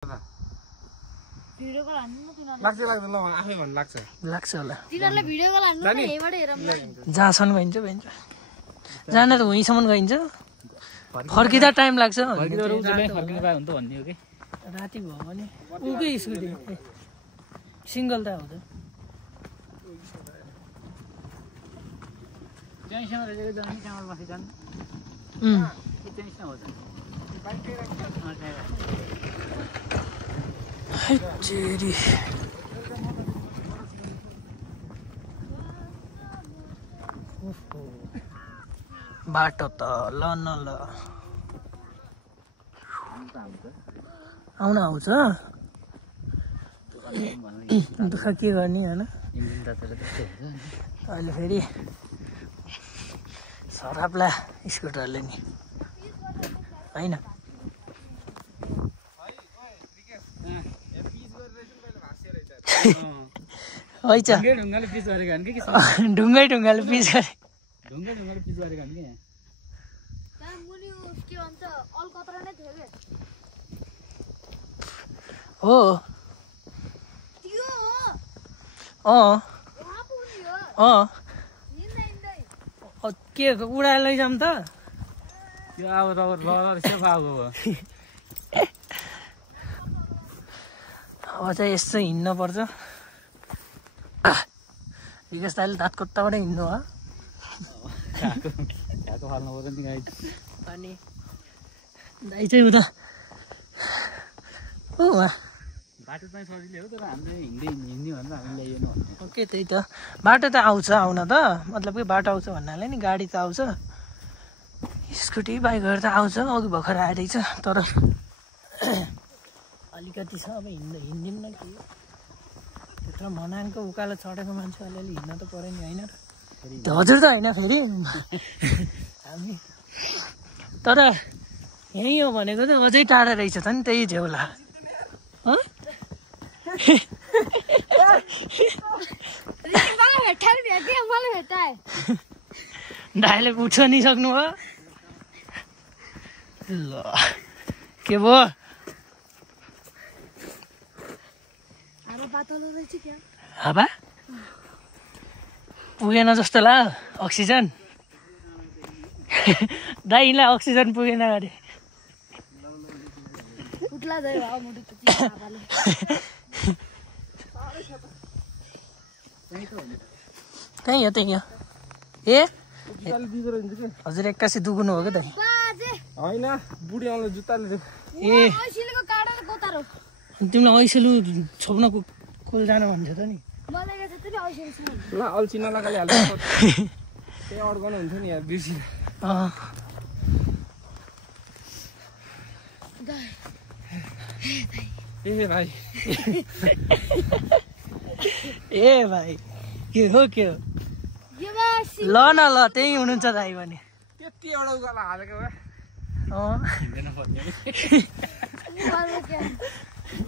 video call हान्नु न तिनीहरुले लाग्छ लाग्दैन ल आफै भन्न लाग्छ होला तिनीहरुले भिडियो कल हान्नु न यहीबाट हेरौँ जहाँसम्म गइन्छ जान त उहीँसम्म गइन्छ फर्किँदा टाइम लाग्छ फर्किँदा रोजले फर्किनु पाए हुन्छ भन्ने हो कि राति भयो भने उकै स्कुटी सिंगल त हो त त्यहीसँग रहेको जाने क्यामरा बसी जानु त्यहीसँग हो चेरी बाटो त ल न ल आउन आउँछ दुःख के गर्ने होइन अहिले फेरि सराप्ला स्कुटरले नि होइन ढुङ्गाले पिच गरेको होइन कि ढुङ्गाले पिच गरे ढुङ्गाले पिच गरेको होइन कि त्यहाँ मुनि के भन्छ अलकत्रा नै थियो के हो त्यो अँ हो वहाँ पुग्ने हो अँ हिँड्दै हिँड्दै के उडाएर लैजाऊँ त त्यो अब रबर सेफ आएको भयो अब चाहिँ यस्तो हिँड्नु पर्छ विकास दाइले दाँत कोट्टाबाटै हिँड्नु हो ढाको फाल्नु पर्छ नि गाई अनि दाइ चाहिँ उता हो बाटो चाहिँ सजिलै हो तर हामीले हिँड्ने भनेर हामीले ल्याइएन भन्ने ओके त्यही त बाटो त आउँछ आउन त मतलब कि बाटो आउँछ भन्नाले नि गाडी त आउँछ स्कुटी बाइकहरू त आउँछ अघि भर्खर आइरहेछ तर अलिकति छ अब हिँड्दिउँ न के त्यत्रो मनाङको उकालो चढेको मान्छे अलिअलि हिँड्न त पऱ्यो नि होइन हजुर त होइन फेरि हामी तर यहीँ हो भनेको त अझै टाढा रहेछ त नि त्यही झेउला दाइले उठ्छ नि सक्नु भयो ल के भयो हावा पुगेन जस्तो लाग्यो अक्सिजन दाइलाई अक्सिजन पुगेन अरे त्यही हो त्यही हो ए हजुर एक्कासी दुख्नु हो क्या दाइ होइन बुढी आउनु जुत्ताले ए तिमीलाई ऐसेलु छोप्न कुल जानु भन्छ त नि ल अल्छी नलगाले हाल्छ त्यही अड्काउनु हुन्छ नि यार बिर्सी ए भाइ ए भाइ के हो ल न ल त्यही हुनुहुन्छ दाइ भने त्यति एउटा उकालो हालेको भए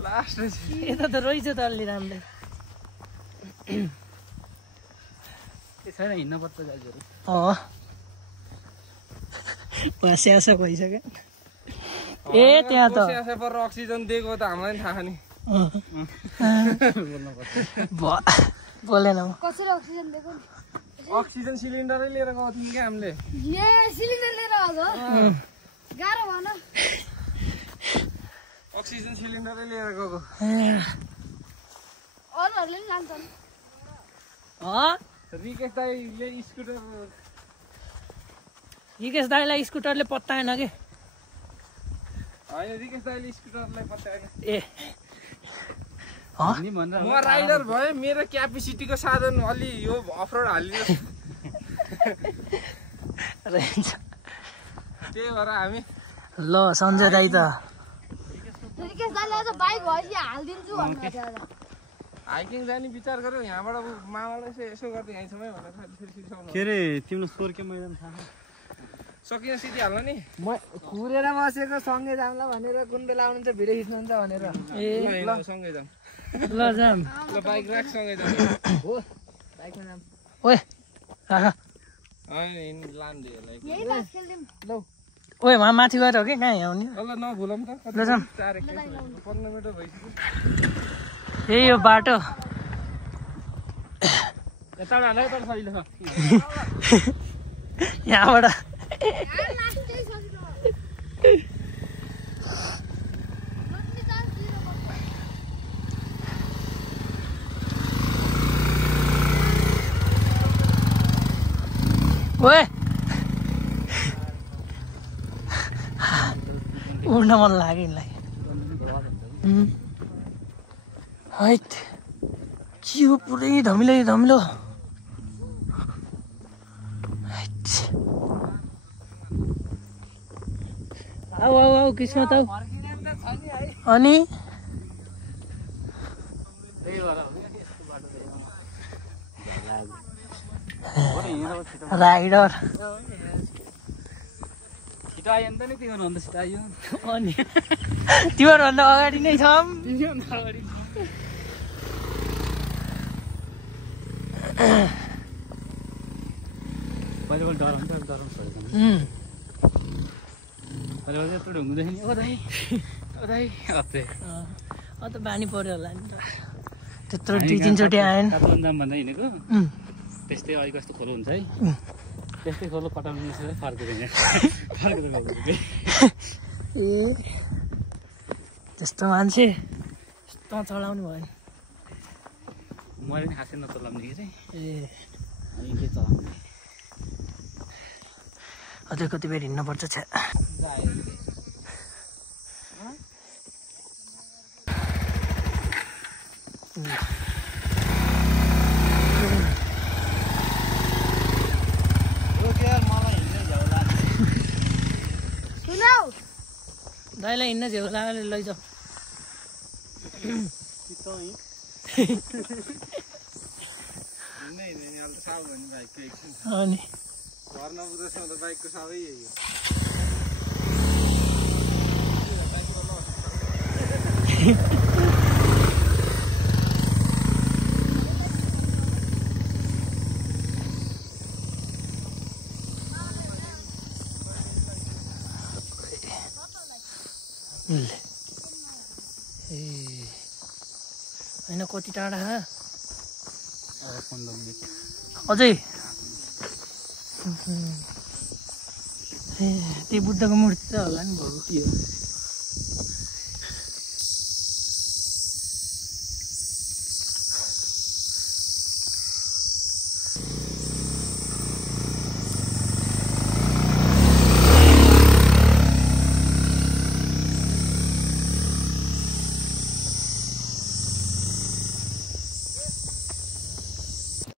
लास्ट यता त रहेछ त अलि राम्रो छैन हिँड्न पर्छ दाजुहरू स्यास भइसक्यो ए त्यहाँ त पर अक्सिजन दिएको त हामीलाई थाहा नि बोलेन कसरी अक्सिजन दिएको नि अक्सिजन सिलिन्डरै लिएर गएको थियौँ क्या हामीले सिलिन्डर लिएर आएको गाह्रो भन अक्सिजन सिलिन्डरै लिएर गएको अरूहरूले पनि लान्छन् रिकेश दाइले स्कुटर रिकेश दाइलाई स्कुटरले पत्ताएन के होइन रिकेश दाइले स्कुटरलाई पत्याएन ए म राइडर भए मेरो क्यापेसिटीको साधन अलि यो अफरोड हालिदिनु त्यही भएर हामी ल सञ्जय दाइ त हाइकिङ जाने विचार गऱ्यो यहाँबाट मामालाई यसो गर्दै यहीँसम्म भनेर के अरे तिम्रो स्वर के मैदान थाहा सकिन सिधै हाल्न नि म कुरेर बसेको सँगै जाउँला भनेर कुन बेला आउनुहुन्छ भिडियो खिच्नुहुन्छ भनेर ए ल सँगै जाउँ ल जाम ल बाइक राख सँगै जाउँ हो बाइकको नाम ओए राख होइन लान्दियो यही बास खेल्दिम ल ओए वहाँ माथि गएर हो कि कहाँ आउने ल नभुलौँ त ल जाऊँ 15 मिटर भइसक्यो यही यो बाटो यताबाट हाल्दा यताबाट सजिलो छ यहाँबाट ओए उड्न मन लाग्यो यिनलाई हैट के हो पुरै धमिलो धमिलो आऊ आऊ आऊ किस्मत आऊ अनि राइडर छिटो आयो नि त नि तिमीहरूभन्दा छिटो आयो अनि तिमीहरूभन्दा अगाडि नै छौँ पहिला डराउँछ डराउँछ पहिला यत्रो ढुङ्गुँदैन नि ओ दाइ त बानी पर्यो होला नि त त्यत्रो 2-3 चोटि आएन काठमाडौँ जाम भन्दा हिँडेको त्यस्तै अलिक कस्तो खोलो हुन्छ है त्यस्तै खोलो पटाउनु फर्किँदैन ए त्यस्तो मान्छे यस्तो चलाउनु भयो मैले नि खासै नचलाउने कि चाहिँ ए अनि के चलाउने अझै कति बेर हिँड्नुपर्छ छ्या दाइलाई हिँड्न झेउ लाग्यो लैजाऊ अनि घर नपुग्दैछ त बाइकको सबै यही ए होइन कति टाढा अझै ए त्यही बुद्धको मूर्ति त होला नि भाउ